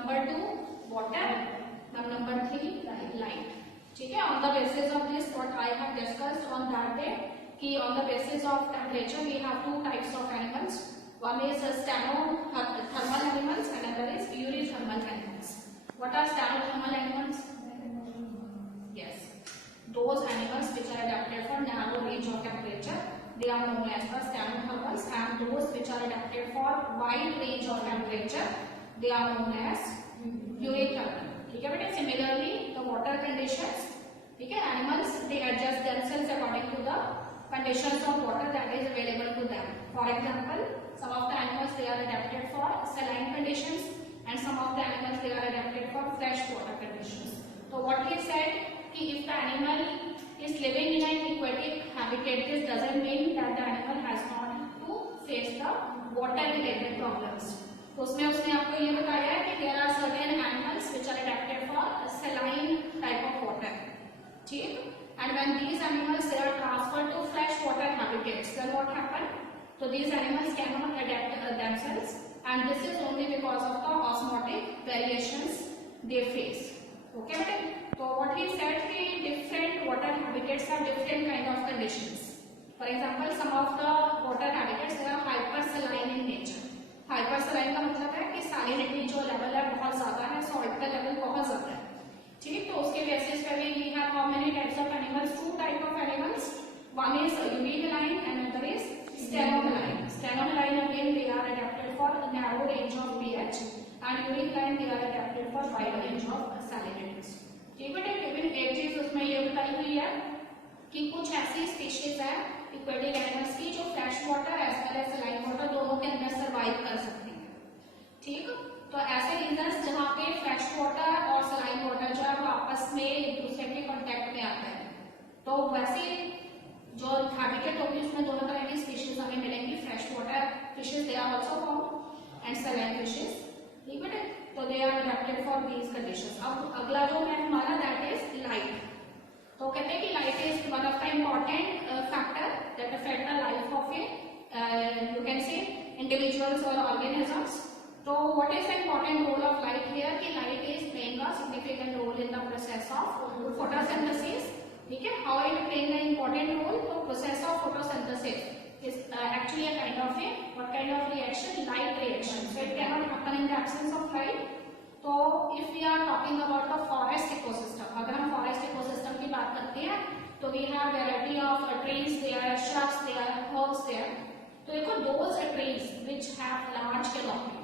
Number 2 water, number 3 light. ठीक है, on the basis of this what I have discussed on that day कि on the basis of temperature we have two types of animals, one is stenothermal animals and other is eurythermal animals. What are stenothermal animals? Yes, those animals which are adapted for narrow range of temperature, they are known as the stenothermals, and those which are adapted for wide range of temperature, they are known as eurythermal. ठीक है बेटे, similarly the water conditions, ठीक है, animals they adjust themselves according to the conditions of water that is available to them. For example, some of the animals they are adapted for saline conditions and some of the animals they are adapted for fresh water conditions. So what he said कि if the animal is living in an aquatic habitat, this doesn't mean that the animal has not to face the water related problems. तो उसमें उसने आपको ये बताया है कि there are certain animals which are adapted for saline type of water, ठीक? And when these animals they are transferred to fresh water habitats, then what happen? So these animals cannot adapt themselves, and this is only because of the osmotic variations they face. Okay, बेटे? So what he said कि different water habitats have different kind of conditions. For example, some of the water habitats they are hypersaline in nature. Hypersaline का मतलब है कि salinity जो level है बहुत ज्यादा है, salt का level बहुत ज्यादा है, ठीक? तो उसके basis पे भी we have how many types of animals? Two type of animals. One is euryhaline and another is stenohaline. Stenohaline again they are adapted for narrow range of pH, and euryhaline they are adapted for wide range of salinities. ठीक है, लेकिन एक चीज उसमें ये बताई हुई है कि कुछ ऐसी स्पीशीज है एक्वेटिक एनिमल्स की जो fresh water as well as saline water दोनों के अंदर सर्वाइव कर सकती हैं, ठीक? तो ऐसे रीजंस जहाँ पे फ्रेश वाटर और सलाइन वाटर जो है वो आपस में एक दूसरे के कांटेक्ट में आता है, तो वैसे जो हैबिटेट होगी उसमें दोनों तरह की स्पीशीज हमें मिलेंगी, fresh water fishes they are also found and saline fishes, ठीक बेटे? तो they are adapted for these conditions. अब अगला जो है हमारा दैट इज लाइट। तो कहते हैं कि light is one of the important factor that affect the life of a you can say individuals और ऑर्गेनिजम्स। तो what is the important role of light here कि light is playing a significant role in the process of photosynthesis, ठीक है? How it playing an important role? तो process of photosynthesis is actually a kind of a what kind of reaction? Light reaction. So it cannot happen in the absence of light. तो if we are talking about the forest ecosystem, अगर हम forest ecosystem की बात करते हैं तो we have variety of trees there, shrubs there, herbs there. तो देखो those trees which have large canopy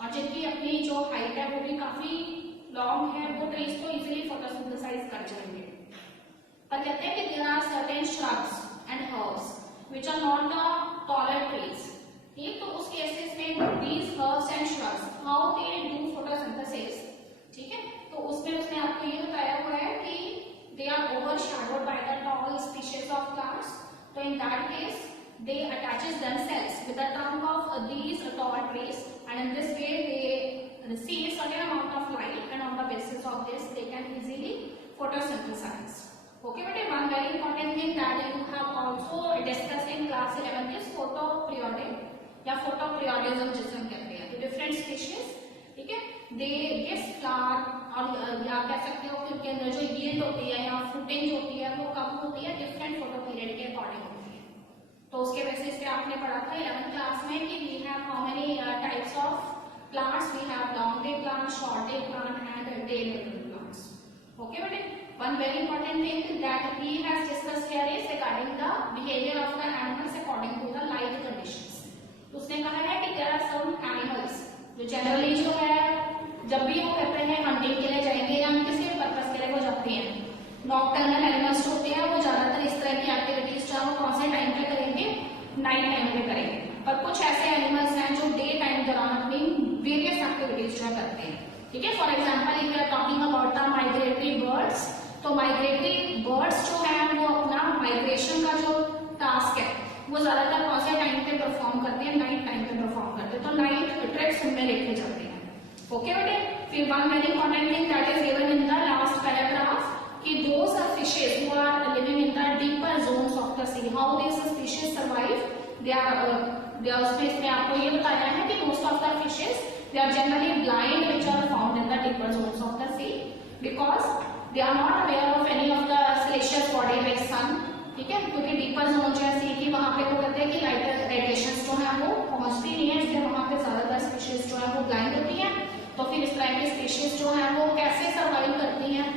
और जिनकी अपनी जो हाइट है वो भी काफी लॉन्ग है, वो trees तो easily photosynthesize कर जाएंगे। पर कहते हैं कि there are certain shrubs and herbs which are not the taller trees, ठीक? तो उस केसेस में these herbs and shrubs how they do photosynthesis, ठीक है? तो उसमें उसने आपको ये बताया हुआ है कि they are overshadowed by the tall species of plants. So in that case they attaches themselves with the trunk of these tall trees, and in this way they receive certain amount of light, and on the basis of this they can easily photosynthesize. Okay, but one very important thing that you have also discussed in class 11 is photoperiodic या photoperiodism जिसे हम कहते हैं। तो different species, ठीक है, they give flower और या कह सकते हो कि उनके अंदर जो yield होती है या fruiting जो होती है वो कब होती है? different photoperiod के according होती है। तो उसके बेसिस पे आपने पढ़ा था 11th क्लास में कि we have how many types of plants? We have long day plant, short day plant and day living plants. Okay, but one very important thing that he has discussed here is regarding the behavior of the animals according to the light conditions. उसने कहा है कि there are some animals जो generally जो है जब भी वो कहते हैं hunting के लिए जाएंगे या किसी पर्पस के लिए वो जाते हैं, nocturnal animals जो होते हैं वो ज्यादातर इस तरह की एक्टिविटीज जो वो कौन से टाइम पे करेंगे? नाइट टाइम पे करेंगे। पर कुछ ऐसे एनिमल्स हैं जो डे टाइम दौरान अपनी वेरियस एक्टिविटीज जो करते हैं, ठीक है? For example if we are talking about the migratory birds, तो माइग्रेटरी बर्ड्स जो है वो अपना माइग्रेशन का जो टास्क है वो ज्यादातर कौन से टाइम पे परफॉर्म करते हैं? नाइट टाइम पे परफॉर्म करते हैं। तो नाइट ट्रिप्स उनमें लेके जाते हैं। ओके बेटे, फिर one very important thing that is given in the last paragraph कि those are fishes who are living in the deeper zones of the sea, how this species survive? They are उसमें आपको ये बताया है कि most of the fishes they are generally blind which are found in deeper zones of the sea because they are not aware of any of the siliceous body like sun, ठीक है, क्योंकि deeper zone जो है सी की वहां पे वो कहते हैं कि लाइट रेडिएशन जो है वो पहुंचती नहीं है, इसलिए वहां पे ज्यादातर स्पीशीज जो है वो ब्लाइंड होती है। तो फिर इस तरह की स्पीशीज जो है वो कैसे सर्वाइव करती हैं,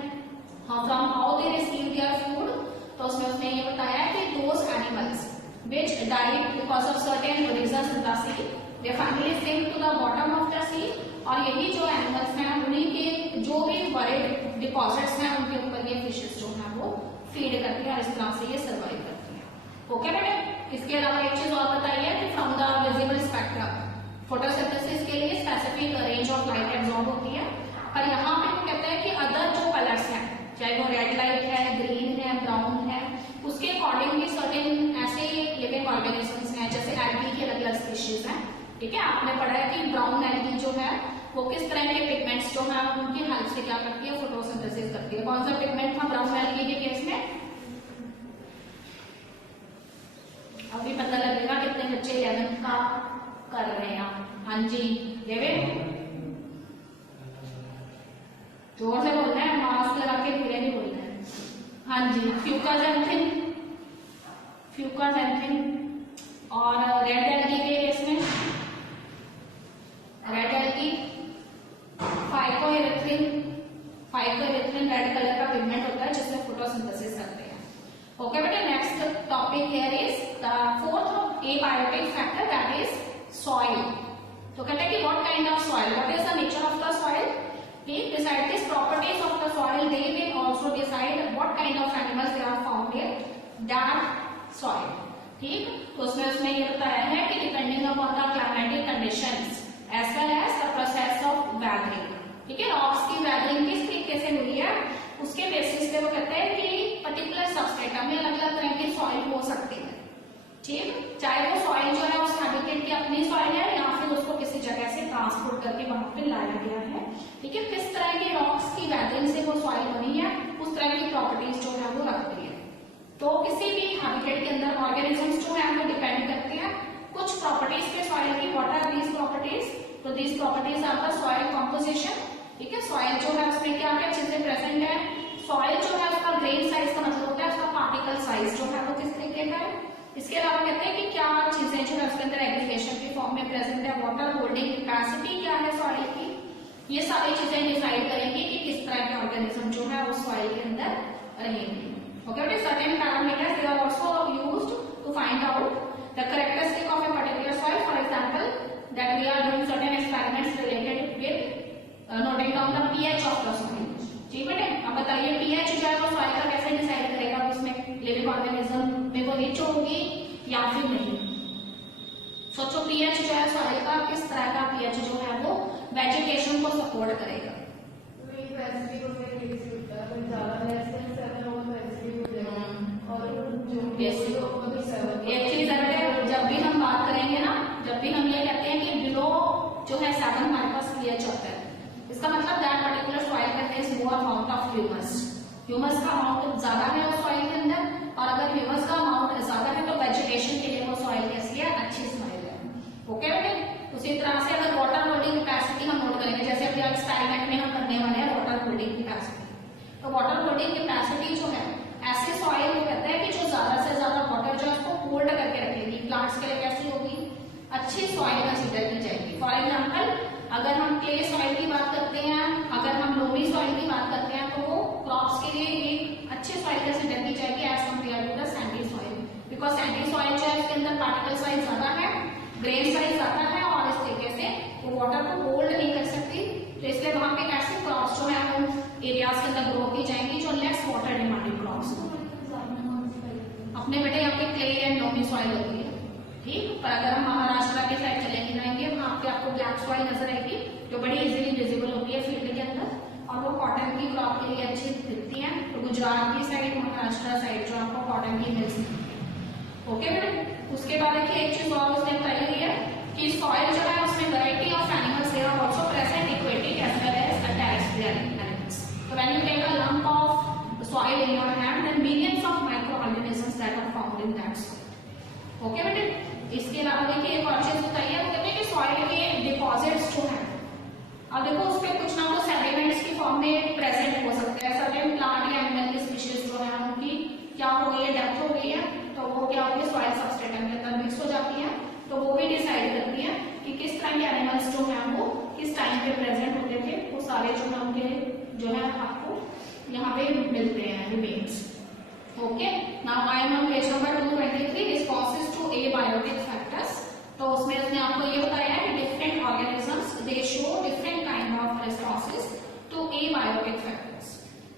from how they receive their food. तो उसमें उसने ये बताया कि those animals which died because of certain reasons in the sea, they finally sink to the bottom of the sea। और यही जो एनिमल्स हैं उन्हीं के जो भी बड़े डिपॉजिट्स हैं उनके ऊपर ये फिशेस जो है वो फीड करती है और इस तरह से ये सर्वाइव करती है। ओके बेटे, इसके अलावा एक चीज और बताइए कि from the visible spectrum photosynthesis के लिए specific range of light absorb होती है, पर यहाँ पे वो कहते हैं कि अदर जो कलर्स हैं चाहे वो रेड लाइट है, ग्रीन है, ब्राउन है, उसके अकॉर्डिंग भी सर्टेन ऐसे लिविंग ऑर्गेनिजम्स हैं जैसे एल्गी की अलग अलग स्पीशीज हैं, ठीक है। आपने पढ़ा है कि ब्राउन एल्गी जो है वो किस तरह के पिगमेंट्स जो है उनकी हेल्प से क्या करती है, फोटोसिंथेसिस करती है। कौन सा पिगमेंट था ब्राउन एल्गी के केस में? अभी पता लगेगा कितने बच्चे 11th का कर रहे हैं। हाँ जी डेविड, जोर से बोलना है, मास्क लगा के पूरे नहीं बोलना है। हाँ जी, फ्यूकाजेंथिन, फ्यूकाजेंथिन और रेड एल्गी के केस में red algae, phycoerythrin, phycoerythrin red colour का पिगमेंट होता है जिससे फोटोसिंथेसिस करते हैं। ओके बेटे, next topic here is the fourth abiotic factor that is soil. तो कहते हैं कि what kind of soil, what is the nature of the soil, decide these properties of the soil, they will also decide what kind of animals they are found in that soil। ठीक, तो उसमें उसने ये बताया है कि depending upon the climatic conditions as well as the process of weathering, ठीक है, रॉक्स की वेदरिंग किस तरीके से हुई है उसके बेसिस पे वो कहते हैं कि पर्टिकुलर सबस्ट्रेटा में अलग अलग तरह की सॉइल हो सकती है। ठीक, चाहे वो सॉइल जो है उस हैबिटेट की अपनी सॉइल है या फिर उसको किसी जगह से ट्रांसपोर्ट करके वहां पे लाया गया है, ठीक है। किस तरह के रॉक्स की वेदरिंग से वो सॉइल बनी है उस तरह की प्रॉपर्टीज जो है वो रखती है। तो किसी भी हैबिटेट के अंदर ऑर्गेनिजम्स जो है वो डिपेंड करते हैं कुछ प्रॉपर्टीज पे सॉइल की। What are these properties? तो these properties are the soil composition, ठीक है, सॉइल जो है उसमें क्या क्या चीजें प्रेजेंट है। सॉइल जो है उसका ग्रेन साइज का मतलब होता है उसका पार्टिकल साइज जो है वो किस तरीके का है। इसके अलावा कहते हैं कि क्या चीजें जो है उसके अंदर एग्रीगेशन के फॉर्म में प्रेजेंट है, वाटर होल्डिंग कैपेसिटी क्या है सॉइल की, ये सारी चीजें डिसाइड करेंगी कि किस तरह के ऑर्गेनिज्म जो है उस सॉइल के अंदर रहेंगे। ओके बेटे, certain parameters they are also used to find out the characteristic of a particular soil. For example that we are doing certain experiments related with noting down the pH of the soil. ठीक बेटे, अब बताइए pH जो है वो soil का कैसे decide करेगा, उसमें लिविंग ऑर्गेनिज्म में वो रिच होगी या फिर नहीं। सोचो पीएच जो है सॉइल का किस तरह का पीएच जो है वो वेजिटेशन को सपोर्ट करेगा। एक चीज है, जब भी हम बात करेंगे ना, जब भी हम ये कहते हैं कि बिलो जो है 7 हमारे पास पीएच होता है, इसका मतलब that particular soil contains more amount of humus. Humus का अमाउंट ज्यादा है उस सॉइल के अंदर, और अगर ह्यूमस का अमाउंट ज्यादा है तो वेजिटेशन के लिए वो सॉइल कैसी है, अच्छी सॉइल है। ओके बेटे, उसी तरह से अगर वाटर होल्डिंग कैपेसिटी हम नोट करेंगे, जैसे अभी एक्सपेरिमेंट में हम करने वाले हैं वाटर होल्डिंग कैपेसिटी, तो वाटर होल्डिंग कैपेसिटी जो है ऐसे सॉइल वो कहते हैं कि जो ज्यादा से ज्यादा वाटर जो है उसको होल्ड करके रखेगी, प्लांट्स के लिए कैसी होगी, अच्छी सॉइल कंसीडर की जाएगी। फॉर एग्जाम्पल अगर हम क्ले सॉइल की बात करते हैं, अगर हम लोमी सॉइल की बात करते हैं, तो वो क्रॉप्स के लिए एक अच्छी सॉइल कंसीडर की जाएगी as compare to the sandy soil, because sandy soil जो है उसके अंदर पार्टिकल साइज ज्यादा है, ग्रेन साइज ज्यादा है, और इस तरीके से वो वाटर को होल्ड नहीं कर सकती, तो इसलिए वहां पे ऐसे क्रॉप्स जो है वो एरियाज के अंदर ग्रो की जाएंगी जो लेस वाटर डिमांडिंग क्रॉप्स। अपने बेटे यहाँ पे क्ले एंड लोमी सॉइल होती है, ठीक, पर अगर हम महाराष्ट्र के साइड चलेंगे जाएंगे वहां पे आपको ब्लैक सॉइल नजर आएगी जो बड़ी इजीली विजिबल होती है फील्ड के अंदर, और वो कॉटन की क्रॉप के लिए अच्छी दिखती है। तो गुजरात की साइड, महाराष्ट्र साइड जो आपको कॉटन की मिल्स मिलती। ओके बेटे, उसके बाद देखिए एक चीज और उसने बताई हुई है कि सॉइल जो है उसमें variety of animals they are also present, aquatic as well as attached animals. तो when you take a lump of soil in your hand, then millions of microorganisms that are found in that soil। Okay बेटे, इसके अलावा देखिए एक और चीज बताइए, वो कहते हैं कि सॉइल के डिपॉजिट्स जो है, अब देखो उस पर कुछ ना कुछ सेडिमेंट तरह के एनिमल्स जो हैं वो किस टाइम पे प्रेजेंट होते थे, वो सारे जो है उनके जो है आपको यहाँ पे मिलते हैं remains. Okay, now I am on page number 223, responses to abiotic factors. तो उसमें उसने आपको ये बताया है कि different organisms they show different kind of responses to abiotic factors.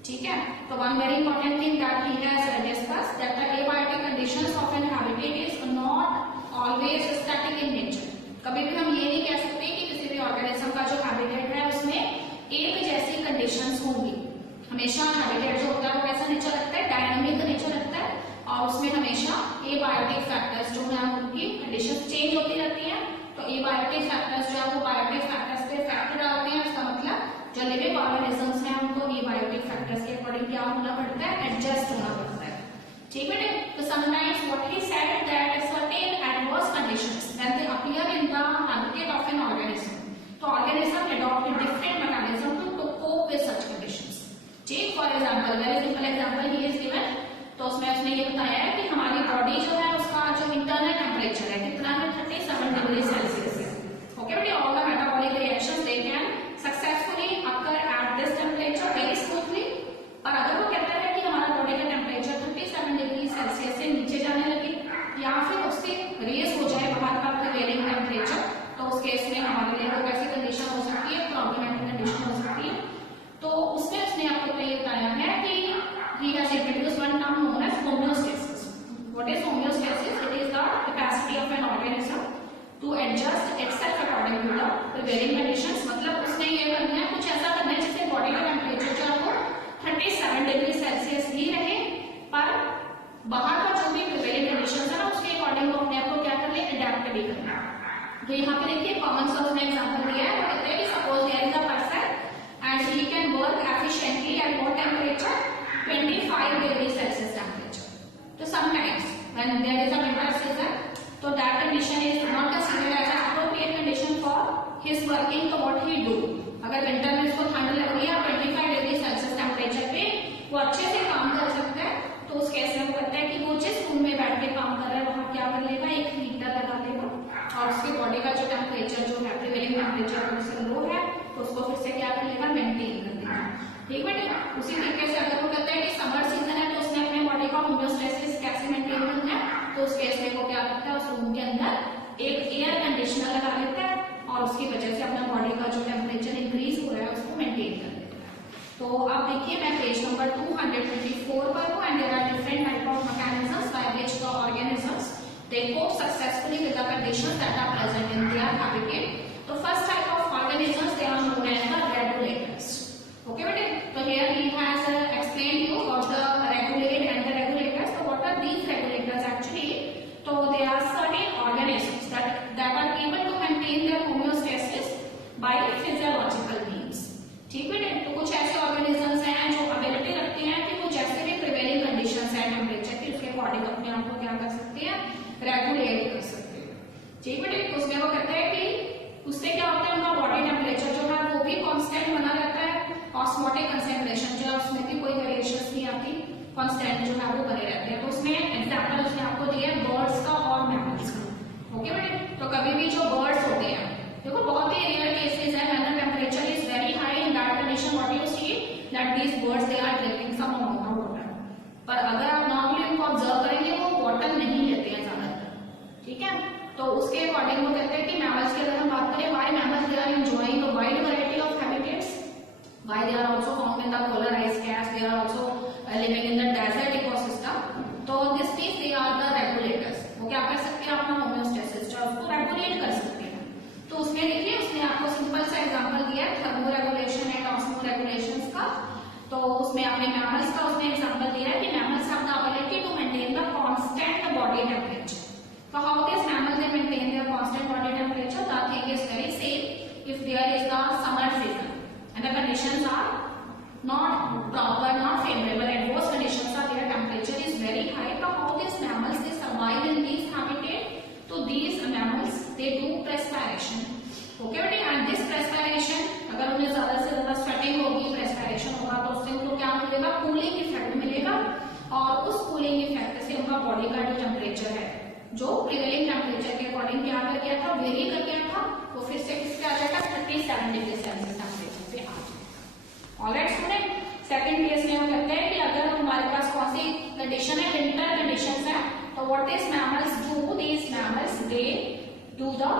ठीक है, तो one very important thing that he has discussed that the abiotic conditions of an habitat is not always static in nature. कभी भी हम ये नहीं कह सकते कि किसी भी ऑर्गेनिज्म का जो हैबिटेट है उसमें एक जैसी कंडीशंस होंगी। हमेशा हैबिटेट जो होता है वो कैसा नेचर रखता है, डायनामिक नेचर रखता है, और उसमें हमेशा एबायोटिक फैक्टर्स जो है उनकी कंडीशंस चेंज होती रहती है। तो एबायोटिक फैक्टर्स जो है वो बायोटिक फैक्टर्स पे इफेक्ट डालते हैं। इसका मतलब जो लिविंग ऑर्गेनिजम्स हैं उनको एबायोटिक फैक्टर्स के अकॉर्डिंग क्या होना पड़ता है, एडजस्ट होना पड़ता है। ठीक है, तो sometimes what he said that certain adverse conditions when they appear in the habitat of an organism, तो organism adopt different mechanism to cope with such conditions. ठीक, for example very simple example he is given. तो उसमें उसने ये बताया है कि हमारी बॉडी जो है उसका जो इंटरनल टेम्परेचर है कितना है, 37 डिग्री सेल्सियस है। ओके बेटे, all the metabolic reactions they can successfully occur at this temperature vary smoothly. और अगर वो कहता है कि हमारा बॉडी का टेम्परेचर 37 डिग्री सेल्सियस से नीचे जाने लगे या फिर उससे रेज हो जाए बाहर का प्रिवेलिंग टेम्परेचर, तो उस केस में हमारे लिए वो कैसी कंडीशन हो सकती है, प्रॉब्लमेटिक कंडीशन हो सकती है। तो उसमें उसने आपको ये बताया है कि he has introduced one term known as homeostasis. What is homeostasis? It is the capacity of an organism to adjust itself according to the prevailing conditions. मतलब उसने ये करना है, कुछ ऐसा करना है जिससे बॉडी का टेम्परेचर जो है वो 37 डिग्री सेल्सियस ही रहे, पर बाहर का जो भी प्रिवेलिंग कंडीशंस है ना उसके अकॉर्डिंग वो अपने आप को क्या कर ले, अडैप्ट भी करना है। तो यहाँ पे देखिए कॉमन सेंस में एग्जांपल दिया है। वो कहते हैं कि suppose there is a person and he can work efficiently at what temperature, 25 degree Celsius temperature. So sometimes when there is a winter season, so that condition is not considered as an appropriate condition for his working. So what he do, अगर winter में उसको ठंड लग रही है 25 degree Celsius temperature पे वो अच्छे से काम कर सकता है, तो उस केस में वो कहता है कि वो जिस रूम में बैठ के काम कर रहा है वहाँ क्या कर लेगा, एक हीटर लगा लेगा और उसके बॉडी का जो टेम्परेचर जो है प्रिवेलिंग टेम्परेचर उससे लो है तो उसको फिर से क्या कर लेगा, मेंटेन कर देगा। ठीक बेटे, उसी तरीके से अगर वो कहता है कि समर सीजन है तो उसने अपने बॉडी का होमियोस्टेसिस कैसे मेंटेन करना है, तो उस केस में वो क्या करता है, उस रूम के अंदर एक एयर कंडीशनर लगा लेता है और उसकी वजह से अपना बॉडी का जो टेम्परेचर इंक्रीज हो रहा है उसको मेंटेन कर देता है। तो आप देखिए मैं पेज नंबर 224 पर हूँ and there are different type of mechanisms by which the organisms they cope successfully with the conditions that are present in their habitat. तो first type of organisms they are known as the regulators. Okay bete, so here he has explained you about the regulate and the regulators. So what are these regulators actually? So they are certain organisms that are able to maintain their homeostasis by physiological means. ठीक बेटे, तो कुछ ऐसे organisms हैं जो ability रखते हैं कि वो जैसे भी prevailing conditions है टेम्परेचर की उसके अकॉर्डिंग अपने आप को क्या कर सकते हैं, रेगुलेट कर सकते हैं। ठीक बेटे, तो उसमें वो कहते हैं कि उससे क्या होता है, उनका बॉडी टेम्परेचर जो है वो भी कांस्टेंट बना रहता है, ऑस्मोटिक कंसंट्रेशन जो है उसमें भी कोई वेरिएशंस नहीं आती, कांस्टेंट जो है वो बने रहते हैं। तो उसमें एग्जांपल उसने आपको दिया है बर्ड्स का और मैमल्स का। ओके बेटे, तो कभी भी जो बर्ड्स होते हैं, देखो बहुत ही रेयर केसेस है when the temperature is very high in that condition what you see that these birds they are drinking some amount of water. पर अगर आप नॉर्मली उनको ऑब्जर्व करेंगे वो वाटर नहीं लेते हैं ज्यादातर। ठीक है, तो उसके अकॉर्डिंग वो कहते हैं कि मैमल्स की अगर हम बात करें, why mammals they are enjoying a wide variety of habitats, why they are also found in the polar ice caps, they are also living in the desert ecosystem. तो this means they are the regulators. वो क्या कर सकते हैं, अपना homeostasis जो है उसको रेगुलेट कर सकते हैं। तो उसमें देखिए उसने आपको सिंपल सा एग्जांपल दिया है thermo regulation and osmo regulations का। तो उसमें आपने मैमल्स का उसने एग्जांपल दिया है कि mammals have the ability to maintain the constant body temperature. So how these mammals they maintain their constant body temperature? The thing is very same if there is the summer season and the conditions are not proper, not favorable, adverse conditions are there, temperature is very high. So how these mammals they survive in these habitat? So these mammals they do perspiration. Okay बेटे, and this perspiration अगर उन्हें ज्यादा से ज्यादा sweating होगी, perspiration होगा तो उससे उनको क्या मिलेगा, कूलिंग इफेक्ट मिलेगा और उस कूलिंग इफेक्ट से उनका बॉडी का जो टेम्परेचर है जो प्रिवेलिंग टेम्परेचर के अकॉर्डिंग क्या कर गया था, वेरी कर गया था, वो फिर से किसके आ जाएगा 37 डिग्री सेल्सियस टेम्परेचर पे आ जाएगा। ऑलराइट स्टूडेंट, सेकंड केस में हम कहते हैं कि अगर हमारे पास कौन सी कंडीशन है, विंटर कंडीशन है, तो what is mammals do, these mammals they do the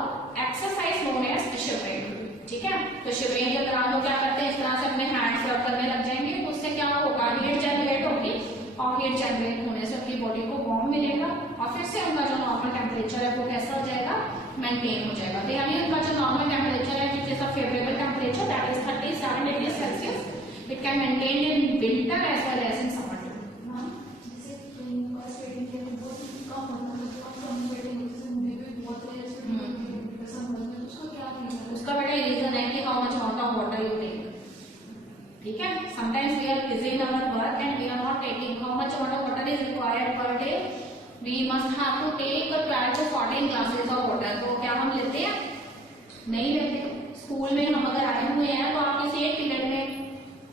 exercise known as shivering. ठीक है, तो शिवरिंग के दौरान वो क्या करते हैं, इस तरह से अपने हैंड्स रब करने लग जाएंगे, तो उससे क्या होगा, हीट जनरेट होगी और हीट जनरेट होने से उनकी बॉडी को वार्म मिलेगा और फिर से उनका जो नॉर्मल टेम्परेचर है वो कैसा हो जाएगा, मेंटेन हो जाएगा। तो यानी उनका जो नॉर्मल टेम्परेचर है which is a favourable temperature that is 37 degree Celsius, it can maintain in winter as well as in summer. उसका बेटा रीजन है कि how much amount of water you take. ठीक है, sometimes we are busy in our work and we are not taking how much amount of water is required per day, we must have to take 12 to 14 glasses of water. तो क्या हम लेते हैं, नहीं लेते। School में हम अगर आए हुए हैं तो आप किसी एक पीरियड में,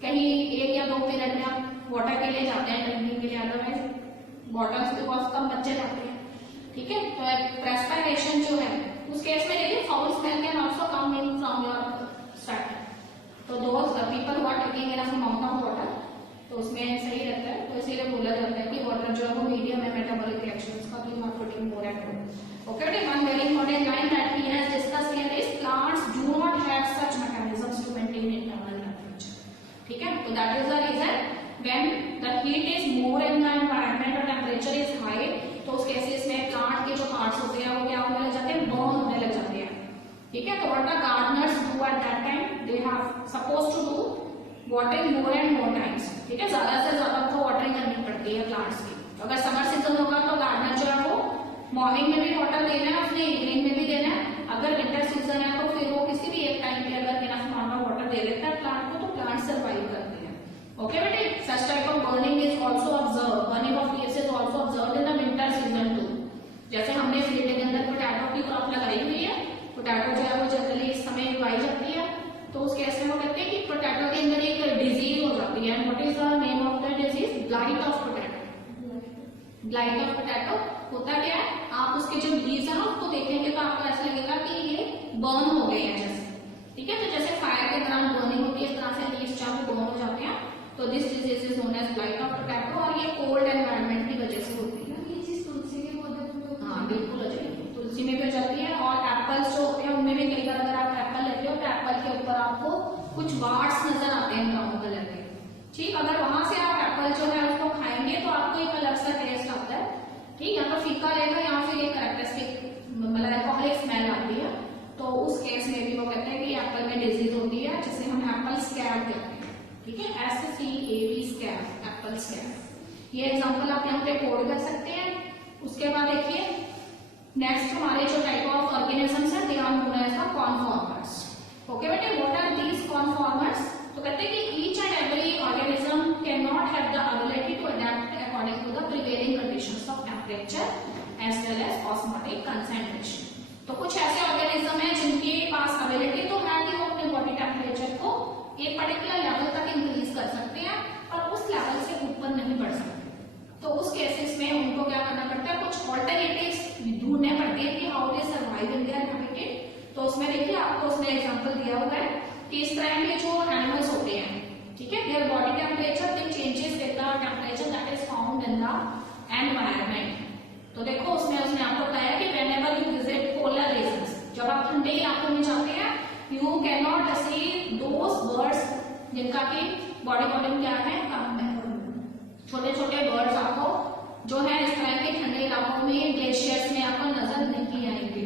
कहीं 1 या 2 पीरियड में आप वाटर के लिए जाते हैं, ड्रिंकिंग के लिए, अदरवाइज बॉटल्स के बहुत कम बच्चे जाते हैं। ठीक है, तो रेस्पिरेशन जो है उस केस में देखिए foul smell can also come in from your sweat, तो those people who are taking enough amount of water, तो उसमें सही रहता है। तो इसीलिए बोला जाता है कि वाटर जो है वो मीडियम है मेटाबॉलिक रिएक्शंस का, तो you are putting more and more. Okay बेटा, one very important line that we have discussed here is plants do not have such mechanisms to maintain internal temperature. ठीक है, तो that is the reason when the heat is more in the environment और temperature is high, तो उस cases में plant के जो parts होते हैं वो क्या होने लग जाते हैं, बर्न होने लग जाते हैं। ठीक है, तो what the gardeners do at that time, they have suppose to do watering more and more times. ठीक है, ज्यादा से ज्यादा तो वाटरिंग करनी पड़ती है प्लांट्स की। अगर समर सीजन होगा तो गार्डनर जो है वो मॉर्निंग में भी वाटर देना है, उसने इवनिंग में भी देना है। अगर विंटर सीजन है तो फिर वो किसी भी एक टाइम पे अगर इनफ अमाउंट ऑफ वाटर दे देता है प्लांट को, तो प्लांट सर्वाइव करते हैं। ओके बेटे, such type of burning is also observe, burning of leaves is also observed in the winter season two. जैसे हमने फील्ड के अंदर पोटैटो की क्रॉप लगाई हुई है, पोटैटो जो है वो जनरली इस समय उगाई जाती है, तो उस केस में वो कहते हैं कि पोटैटो के अंदर एक डिजीज हो जाती है। What is the name of the disease, blight of potato. Blight of potato होता क्या है, आप उसके जो लीव्स है ना उसको देखेंगे तो आपको ऐसा लगेगा कि ये बर्न हो गए हैं जैसे। ठीक है, तो जैसे फायर के दौरान बर्निंग होती है इस तरह से लीव्स जो बर्न हो जाते हैं, तो this disease is known as blight of potato, और ये कोल्ड एनवायरनमेंट की वजह से होती है। ये चीज तुलसी के पौधे में, हाँ बिल्कुल हो जाएगी, तुलसी में भी हो जाती है, और एप्पल्स जो होते हैं उनमें भी कई बार अगर आप एप्पल लेते हो तो एप्पल के ऊपर आपको कुछ वार्ड्स नजर आते हैं ब्राउन कलर के। ठीक, अगर वहां से आप एप्पल जो है उसको खाएंगे तो आपको एक अलग सा टेस्ट आता है। ठीक, यहाँ पर फीका रहेगा, यहाँ फिर एक कैरेक्टरिस्टिक मतलब एल्कोहलिक स्मेल आती है, तो उस केस में भी वो कहते हैं कि एप्पल में डिजीज होती है जिसे हम एप्पल स्कैब कहते हैं। ठीक है, SCAB स्कैब, एप्पल स्कैब। ये एग्जांपल आप यहाँ पे कोड कर सकते हैं। उसके बाद देखिए नेक्स्ट हमारे जो टाइप ऑफ ऑर्गेनिजम्स है they are known as the conformers. Okay बेटे, व्हाट आर दीज कॉन्फॉर्मर्स, तो कहते हैं कि each and every organism can not have the ability to adapt according to the prevailing conditions of temperature as well as osmotic concentration. तो कुछ ऐसे organism है जिनके पास एबिलिटी तो है कि वो अपने बॉडी टेम्परेचर को एक पर्टिकुलर लेवल तक इंक्रीज कर सकते हैं, पर उस लेवल से ऊपर नहीं बढ़ सकते। तो उस केसेस में उनको क्या करना पड़ता है, कुछ ऑल्टरनेटिव्स ढूंढने पड़ते हैं कि how they survive in their habitat. तो उसमें देखिए आपको उसने एग्जांपल दिया हुआ है कि इस तरह के जो एनिमल्स होते हैं, ठीक है, their body temperature they changes with the temperature that is found in the environment. तो देखो उसमें उसने आपको बताया कि whenever you visit polar regions, जब आप ठंडे इलाकों में जाते हैं, you can not see those birds जिनका की बॉडी वॉल्यूम क्या है, कम है। छोटे छोटे बर्ड्स आपको जो है इस तरह के ठंडे इलाकों में ग्लेशियर्स में आपको नजर नहीं आएंगे।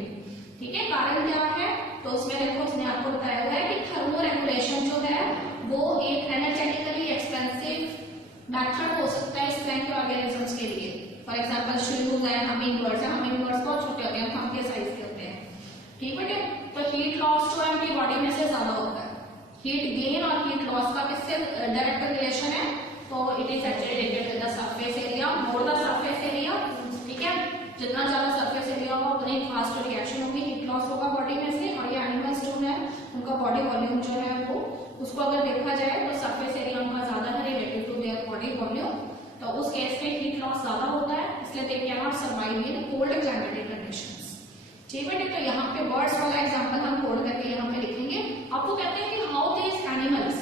ठीक है, कारण क्या है, तो उसमें देखो उसने आपको बताया हुआ है कि थर्मो रेगुलेशन जो है वो एक एनर्जेटिकली एक्सपेंसिव मेथड हो सकता है इस तरह के ऑर्गेनिजम्स के लिए। फॉर एग्जाम्पल श्रिम्स है, हमिंग बर्ड्स है, हमिंग बर्ड्स बहुत छोटे होते हैं, थम के साइज के होते हैं। ठीक है, तो हीट लॉस जो है उनकी बॉडी में से ज्यादा होता है। हीट गेन और हीट लॉस का किससे डायरेक्ट रिलेशन है, तो it is actually related with the surface area, more the surface area. ठीक है, जितना ज्यादा सरफेस एरिया होगा उतनी फास्ट रिएक्शन होगी, हीट लॉस होगा बॉडी में से। और ये एनिमल्स जो है उनका बॉडी वॉल्यूम जो है वो उसको अगर देखा जाए तो सरफेस एरिया उनका ज्यादा है related to their body volume, तो उस केस में हीट लॉस ज्यादा होता है। इसलिए they can not survive in cold climatic conditions. ठीक है, तो यहाँ पे बर्ड्स वाला एग्जांपल हम कोड करके यहाँ पे लिखेंगे। आपको कहते हैं कि how these animals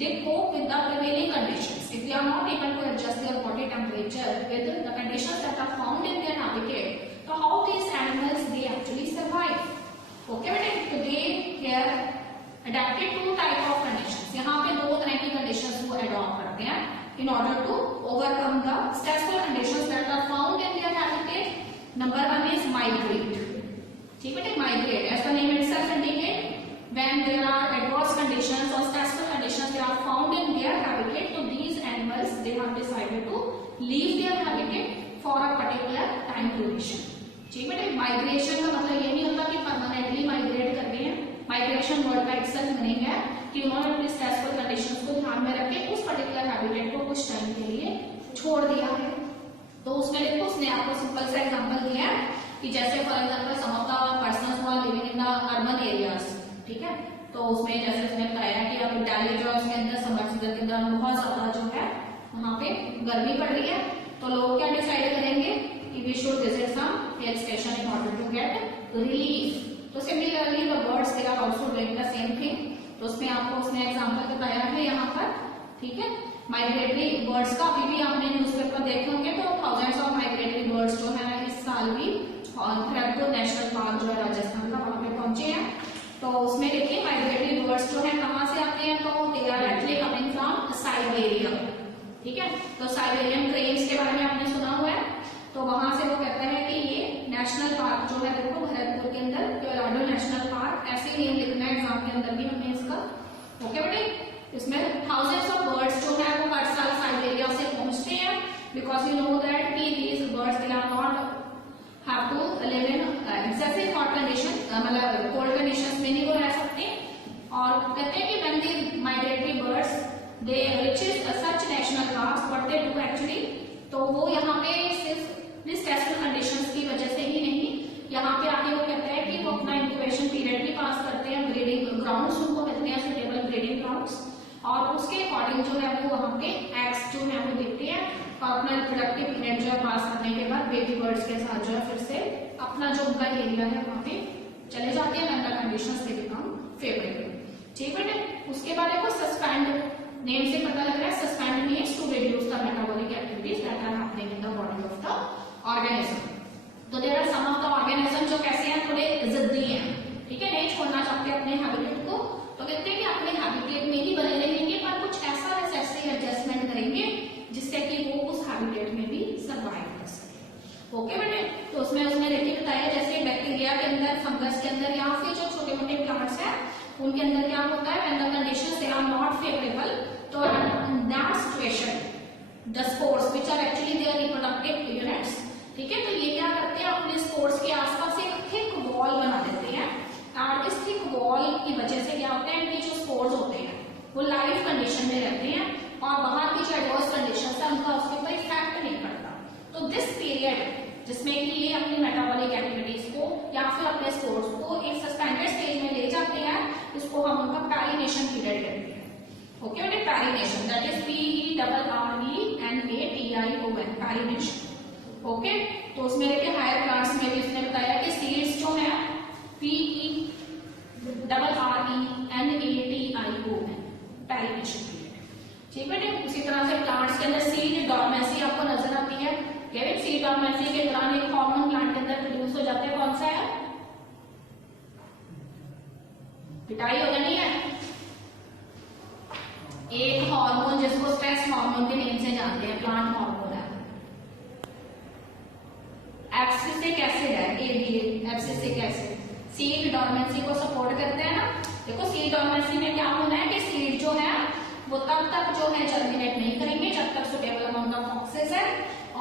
they cope with the prevailing conditions if they are not able to adjust their body temperature with the conditions that are found in their habitat, तो how these animals they actually survive. Okay बेटे, तो they care adapted to type of conditions. यहाँ पे दो तरह की conditions को adopt करते हैं in order to overcome the stressful conditions that are found in their habitat. Number one is migrate. ठीक है, migrate as the name itself indicate, when there are adverse conditions or stressful conditions they are found in their habitat, so these animals they have decided to leave their habitat for a particular time duration. ठीक है, migration का मतलब ये नहीं होता कि permanently migrate कर रहे हैं। माइग्रेशन वर्ड का एक्सेल मीनिंग है कि उन्होंने अपनी स्ट्रेसफुल कंडीशंस को ध्यान में रख के उस पर्टिकुलर हैबिटेट को कुछ टाइम के लिए छोड़ दिया है। तो उसमें देखो उसने आपको सिंपल सा एग्जांपल दिया है कि जैसे for example some of the persons who are living in the urban areas, ठीक है, तो उसमें जैसे उसने बताया कि अब दिल्ली जो है उसके अंदर समर सीजन के अंदर बहुत ज्यादा जो है वहाँ पे गर्मी पड़ रही है, तो लोग क्या डिसाइड करेंगे कि we should visit some hill station in order to get relief. तो similarly the birds they are also doing the same thing. तो उसमें आपको उसने एग्जांपल बताया है यहाँ पर, ठीक है, माइग्रेटरी बर्ड्स का अभी भी आपने न्यूज़पेपर देखे होंगे, तो थाउजेंड्स ऑफ माइग्रेटरी बर्ड्स जो है इस साल भी भरतपुर नेशनल पार्क जो है राजस्थान का वहां पे पहुंचे हैं। तो उसमें देखिए माइग्रेटरी बर्ड्स जो है कहाँ से आते हैं, तो they are actually coming from Siberia. ठीक है, तो साइबेरियन क्रेन्स के बारे में आपने सुना हुआ है, तो वहां से वो कहते हैं कि ये नेशनल पार्क जो है देखो भरतपुर के अंदर कोलोराडो नेशनल पार्क, ऐसे नेम लिखना है एग्जाम के अंदर भी हमने इसका। ओके बेटे, इसमें थाउजेंड्स ऑफ बर्ड्स जो है वो हर साल साइबेरिया से पहुंचते हैं, बिकॉज यू नो दैट कि these birds they are not have to live in excessive hot condition, मतलब कोल्ड कंडीशंस में नहीं वो रह सकते। और कहते हैं कि when the migratory birds they reaches such national parks, what they do actually, तो वो यहाँ पे सिर्फ स्ट्रेसफुल कंडीशंस की वजह से ही नहीं, यहाँ पे आके वो कहते हैं कि वो अपना इंक्यूबेशन पीरियड भी पास करते हैं, ब्रीडिंग ग्राउंड्स उनको मिलते हैं, सुटेबल ब्रीडिंग ग्राउंड्स, और उसके अकॉर्डिंग जो है वो वहाँ पे एग्स जो है वो देखते हैं और अपना रिप्रोडक्टिव पीरियड जो है पास करने के बाद बेबी बर्ड्स के साथ जो है फिर से अपना जो उनका एरिया है वहाँ पे चले जाते हैं when the conditions they become favourable. ठीक है, उसके बाद को सस्पेंड नेम से पता लग रहा है, suspend means to reduce the metabolic activities that are happening in the body of the organism. तो there are some of the organism जो कैसे हैं, थोड़े जिद्दी हैं, ठीक है, नहीं छोड़ना चाहते अपने हैबिटेट को, तो कहते हैं कि अपने हैबिटेट में ही बने रहेंगे पर कुछ ऐसा नेसेसरी एडजस्टमेंट करेंगे जिससे कि वो उस हैबिटेट में भी सर्वाइव कर सके। ओके बेटे, तो उसमें उसने देखिए बताया जैसे बैक्टीरिया के अंदर, फंगस के अंदर या फिर जो छोटे मोटे प्लांट्स हैं उनके अंदर क्या होता है, when the conditions they are not favourable, तो in that situation the spores which are actually their reproductive units, ठीक है, तो ये क्या करते हैं अपने स्पोर्स के आसपास एक थिक वॉल बना देते हैं, और इस थिक वॉल की वजह से क्या होता है कि जो स्पोर्स होते हैं वो लाइव कंडीशन में रहते हैं और बाहर की जो एडवर्स कंडीशंस है उनका उसके ऊपर इफेक्ट नहीं पड़ता। तो दिस पीरियड जिसमें कि ये अपनी मेटाबॉलिक एक्टिविटीज को या फिर अपने स्पोर्स को एक सस्पेंडेड स्टेज में ले जाते हैं, इसको हम उनका पैरिनेशन पीरियड कहते हैं। ओके बेटे, पैरिनेशन दैट इज PERRENATION, पैरिनेशन। ओके, तो उसमें देखिए हायर प्लांट्स में भी उसने बताया कि सीड्स जो है PERRENATION, पैरिनेशन पीरियड। ठीक है, उसी तरह से प्लांट्स के अंदर सीड डॉर्मेंसी आपको नजर आती है, सीड डॉर्मेंसी के दौरान एक हार्मोन प्लांट के अंदर प्रोड्यूस हो जाता है, कौन सा है, पिटाई हो जानी है, एक हार्मोन जिसको स्ट्रेस हार्मोन के नेम से जानते हैं, प्लांट हार्मोन है, एब्सिसिक एसिड है, ADA abscisic acid, seed dormancy को सपोर्ट करते हैं ना। देखो सीड डॉर्मेंसी में क्या होना है कि सीड जो है वो तब तक जो है जर्मिनेट नहीं करेंगे जब तक सुटेबल अमाउंट ऑफ ऑक्सीजन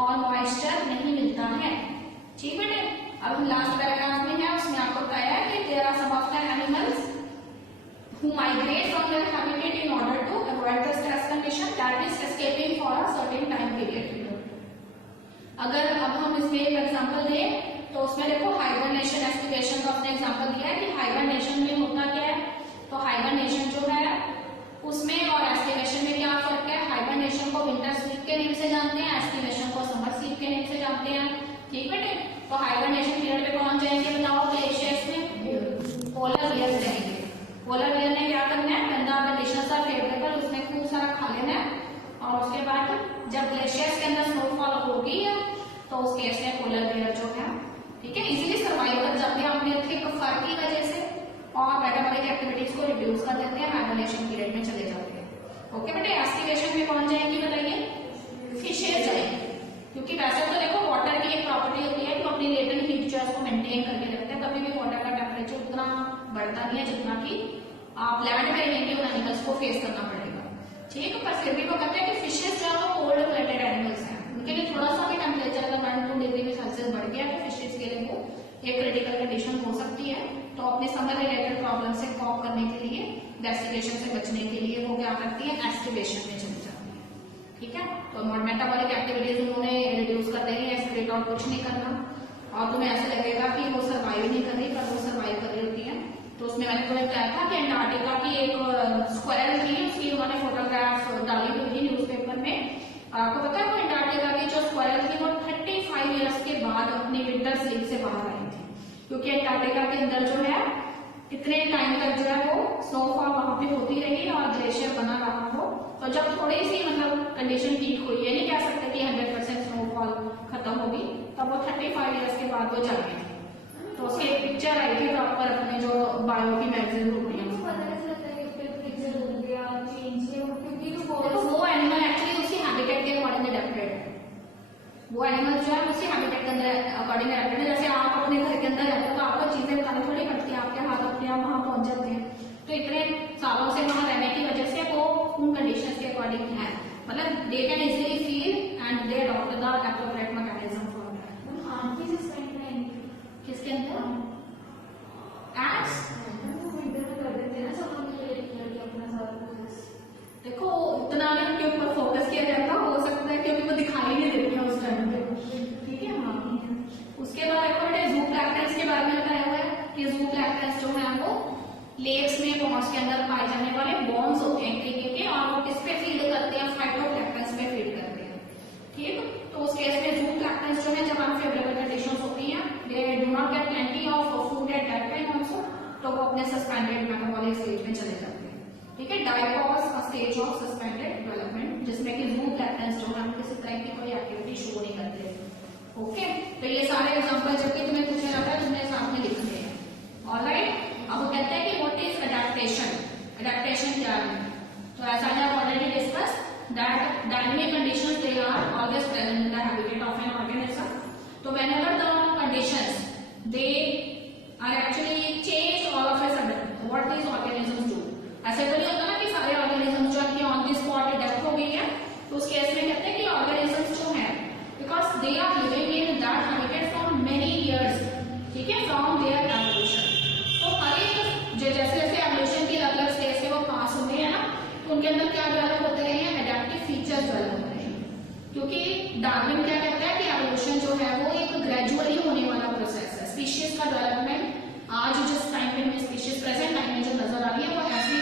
और मॉइस्चर नहीं मिलता है। ठीक है, अब हम लास्ट पैराग्राफ में है, उसमें आपको बताया है कि there are some of the animals who migrate from their habitat in order to avoid the stress condition that is escaping for a certain time period। अगर अब हम इसमें एक एग्जांपल दें तो उसमें देखो हाइबरनेशन एस्टिवेशन का अपने एग्जांपल दिया है कि हाइबरनेशन में होता क्या है, तो हाइबरनेशन जो है उसमें और एस्टिवेशन में क्या फर्क है, हाइबरनेशन को विंटर स्लीप के नेम से जानते हैं, एस्टिवेशन को समर स्लीप के नेम से जानते हैं। ठीक बेटे। तो हाइबरनेशन पीरियड पे कौन जाएंगे बताओ ग्लेशियर्स में? पोलर बियर जाएंगे। पोलर बियर ने क्या करना है, when the conditions are favorable उसने खूब सारा खा लेना है, और उसके बाद जब ग्लेशियर्स के अंदर स्नोफॉल होगी है तो उस केस में पोलर बियर जो है, ठीक है, इजीली सर्वाइव कर जाते हैं अपने थिक फर की वजह से, और मेटाबॉलिक एक्टिविटीज को रिड्यूस कर देते हैं, हाइबरनेशन पीरियड में चले जाते हैं। ओके बेटे। एस्टिवेशन में कौन जाएंगे बताइए? फिशेज जाएंगे, क्योंकि वैसे तो देखो वाटर की एक प्रॉपर्टी होती है कि अपनी लेटेंट हीट जो है उसको मेंटेन करके रखते हैं, कभी भी वाटर का टेम्परेचर उतना बढ़ता नहीं है जितना कि आप लैंड में रहेंगे उन एनिमल्स को फेस करना पड़ेगा, ठीक है। पर फिर भी वो कहते हैं कि फिशेज जो है वो कोल्ड ब्लडेड एनिमल्स हैं, उनके लिए थोड़ा सा भी टेम्परेचर अगर 1-2 डिग्री सेल्सियस बढ़ गया तो फिशेज के लिए वो एक क्रिटिकल कंडीशन हो सकती है। तो अपने समर रिलेटेड प्रॉब्लम से कॉप करने के लिए, डेस्टिनेशन से बचने के लिए वो क्या करती है, एस्टिवेशन में चली जाती है, ठीक है। तो मेटाबॉलिक एक्टिविटीज उन्होंने रिड्यूस कर देनी है, एक्सक्रीट आउट कुछ नहीं करना, और तुम्हें ऐसा लगेगा कि वो सर्वाइव नहीं कर रही, पर वो सर्वाइव कर रही होती है। तो उसमें मैंने तुम्हें बताया था कि अंटार्कटिका की एक स्क्वायरल थी, उसकी उन्होंने फोटोग्राफ डाली हुई थी न्यूज़पेपर में। आपको पता है वो अंटार्कटिका की जो स्क्वायरल थी वो 35 ईयर्स के बाद अपनी विंटर स्लीप से बाहर आई थी, क्योंकि अंटार्कटिका के अंदर जो है इतने टाइम तक जो है वो स्नोफॉल वहां पे होती रही और ग्लेशियर बना रहा हो। तो जब थोड़ी सी मतलब कंडीशन ठीक हुई, ये नहीं कह सकते कि 100% स्नोफॉल खत्म होगी, तब वो 35 ईयर्स के बाद वो जागी थी। तो उसकी एक पिक्चर आई थी प्रॉपर अपने जो बायो की मैगजीन होती है, देखो वो एनिमल एक्चुअली उसी हैबिटेट के अकॉर्डिंग अडेप्टेड है, वो एनिमल जो है उसी हैबिटेट के अंदर अकॉर्डिंग अडेप्टेड है। जैसे आप अपने घर के अंदर रहते हो तो आपको चीजें बताने थोड़ी पड़ती है, आपके हाथ अपने आप वहां पहुंच जाते हैं। तो इतने सालों से वहां रहने की वजह से वो उन कंडीशंस के अकॉर्डिंग है, मतलब they can easily feel and they adopt the appropriate mechanism for that. किसके अंदर? एड्स। देखो इतना भी उनके ऊपर फोकस किया जाता हो सकता है क्योंकि वो दिखाई नहीं देती है उस टाइम पे, ठीक है। हाँ, उसके बाद देखो बेटे जू प्लैंक्टन्स के बारे में बताया हुआ है कि जू प्लैंक्टन्स जो है वो लेक्स में पॉन्ड्स के अंदर पाए जाने वाले बॉन्स होते हैं क्रिकेट के, और वो किस पे फीड करते हैं, फाइटोप्लैंक्टन्स पे फीड करते हैं, ठीक। तो उस केस में जू प्लैंक्टन्स जो है जब अनफेवरेबल कंडीशंस होती हैं, they do not gate plenty of food at that time also, तो वो अपने सस्पेंडेड मेटाबॉलिक स्टेज में चले जाते हैं, ठीक है। डायपॉज का स्टेज ऑफ सस्पेंडेड डेवलपमेंट, जिसमें कि जू प्लैंक्टन्स जो है किसी तरह की कोई एक्टिविटी शो नहीं करते, ओके। तो ये सारे एग्जांपल जब भी तुम्हें पूछा जाता है तुमने साथ में लिखने हैं, ऑलराइट। अब वो कहते हैं कि व्हाट इज अडैप्टेशन, अडैप्टेशन क्या है? तो ऐसा I have already discuss that dynamic conditions they are always present in the habitat of an organism. तो whenever the conditions they are actually change all of a sudden, what this organisms do, ऐसे तो नहीं होता ना कि सारे organisms जो कि ऑन द स्पॉट डेथ हो गई है, तो उस केस में कहते हैं कि ऑर्गेनिजम्स जो है because they are living in that habitat for many years, ठीक है, फ्रॉम देयर एवोल्यूशन। तो हर एक जैसे जैसे एवोल्यूशन की अलग अलग स्टेज से वो पास हुए हैं ना, तो उनके अंदर क्या डेवलप होते रहे हैं, एडेप्टिव फीचर्स डेवलप होते रहे हैं, क्योंकि डार्विन क्या कहता है कि एवोल्यूशन जो है वो एक ग्रेजुअली होने वाला प्रोसेस है। स्पीशीज का डेवलपमेंट आज जिस टाइम पे हमें स्पीशीज प्रेजेंट टाइम में जो नजर आ रही है वो ऐसी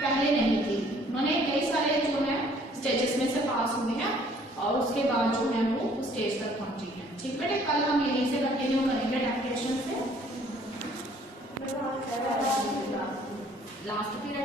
पहले नहीं थी, उन्होंने कई सारे जो है स्टेजेस में से पास हुए हैं और उसके बाद जो है वो स्टेज तक पहुंची है, ठीक बेटे। कल हम यहीं से कंटिन्यू करेंगे एडेप्टेशन से, लास्ट पीरियड